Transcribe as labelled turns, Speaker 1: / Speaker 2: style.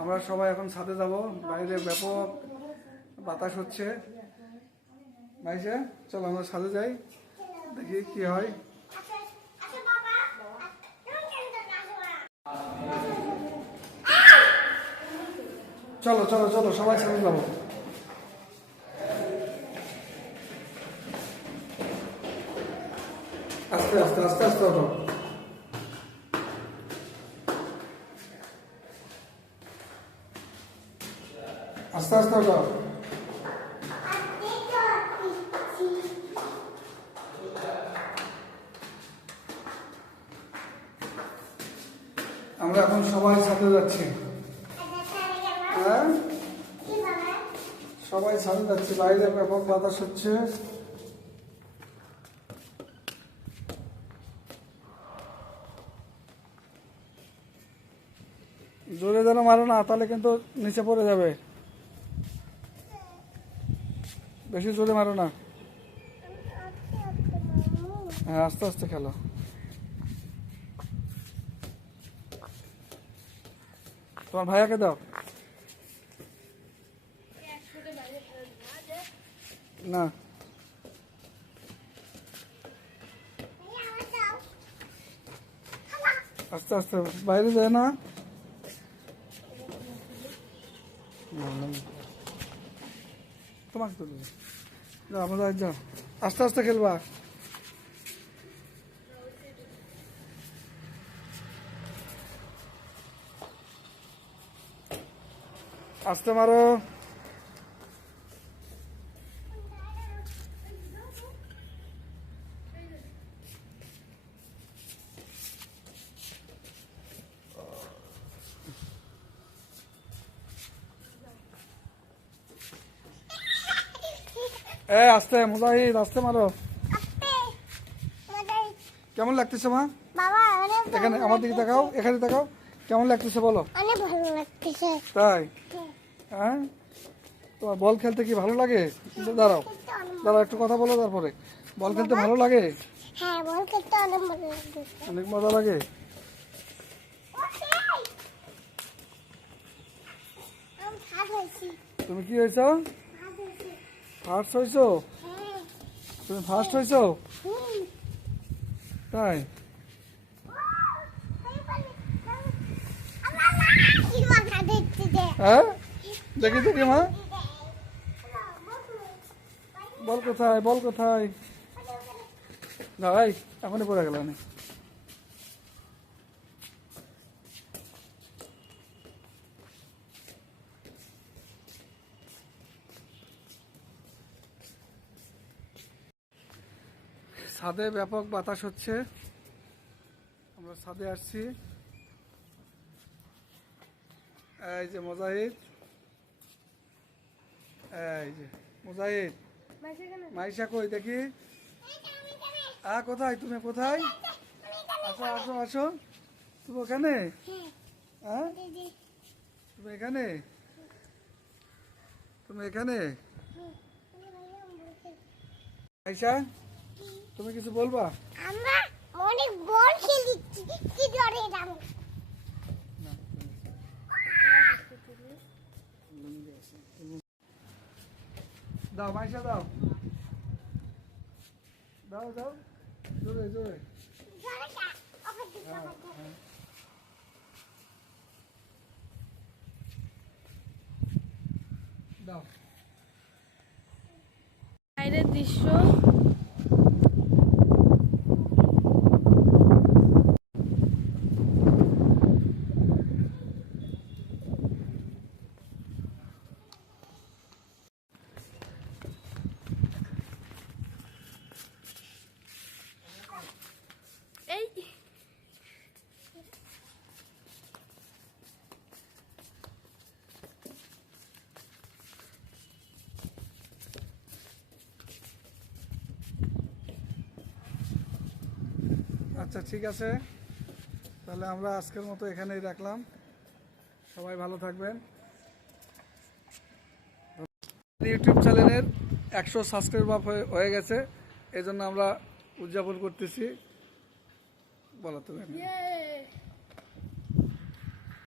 Speaker 1: আমরা সবাই এখন সাথে যাব। বাইরে ব্যাপক বাতাস হচ্ছে। ভাইসে চলো আমরা সাথে যাই। দেখি কি হয়। চলো চলো চলো, সবাই সাথে যাব। আস্তে আস্তে আস্তে আস্তে আস্তে আস্তে আমরা এখন সবাই সাথে যাচ্ছি। হ্যাঁ? সবাই সাথে যাচ্ছি। বাইরে ব্যাপক বাতাস হচ্ছে। জোরে যেন মারো না, তাহলে কিন্তু নিচে পড়ে যাবে। বেশি জোরে মারো না। হ্যাঁ আস্তে আস্তে খেলো। তোমার ভাইয়াকে দাও। না। আস্তে আস্তে, বাইরে যায় না। তোমাকে তো দেবো। যা আমরা যাও আস্তে আস্তে খেলবা। আস্তে মারো। এ আস্তে মুজাহিদ আস্তে মারো। কেমন লাগতেছে মা? এখানে আমার দিকে তাকাও এখানে তাকাও। কেমন লাগতেছে বলো?
Speaker 2: অনেক ভালো লাগতেছে।
Speaker 1: তাই? হ্যাঁ? তোমার বল খেলতে কি ভালো লাগে? দাঁড়াও। দাঁড়াও একটু কথা বলো তারপরে। বল খেলতে ভালো লাগে?
Speaker 2: হ্যাঁ বল খেলতে অনেক ভালো লাগতেছে।
Speaker 1: অনেক মজা লাগে? তুমি কি হয়েছি? ফার্স্ট হয়েছো?
Speaker 2: হ্যাঁ
Speaker 1: তুমি ফার্স্ট হয়েছো? তাই? হ্যাঁ? দেখি দেখি, মা। বল কোথায় বল কোথায়? যাই এখনই পড়ে গেল ছাদে ব্যাপক বাতাস হচ্ছে। আমরা ছাদে আসছি। এই যে মোজাহিদ। এই যে মোজাহিদ। মাইশা কই দেখি? আ কোথায়? তুমি কোথায়? আসো আসো আসো। তুমি ওখানে হ্যাঁ তুমি এখানে? তুমি এখানে? আইসা তুমি কিছু বলবা?
Speaker 2: আমরা অনেক বল খেলি কি ধরে এরকম
Speaker 1: দাও মাইশা দাও। দাও দাও। জোরে জোরে।
Speaker 2: দিতে হবে
Speaker 1: দাও।
Speaker 3: বাইরের দৃশ্য এই
Speaker 1: আচ্ছা ঠিক আছে। তাহলে আমরা আজকের মতো এখানেই রাখলাম। সবাই ভালো থাকবেন। ইউটিউব চ্যানেলের একশো সাবস্ক্রাইবার হয়ে গেছে। এই জন্য আমরা উদযাপন করতেছি। বলা
Speaker 3: ইয়ে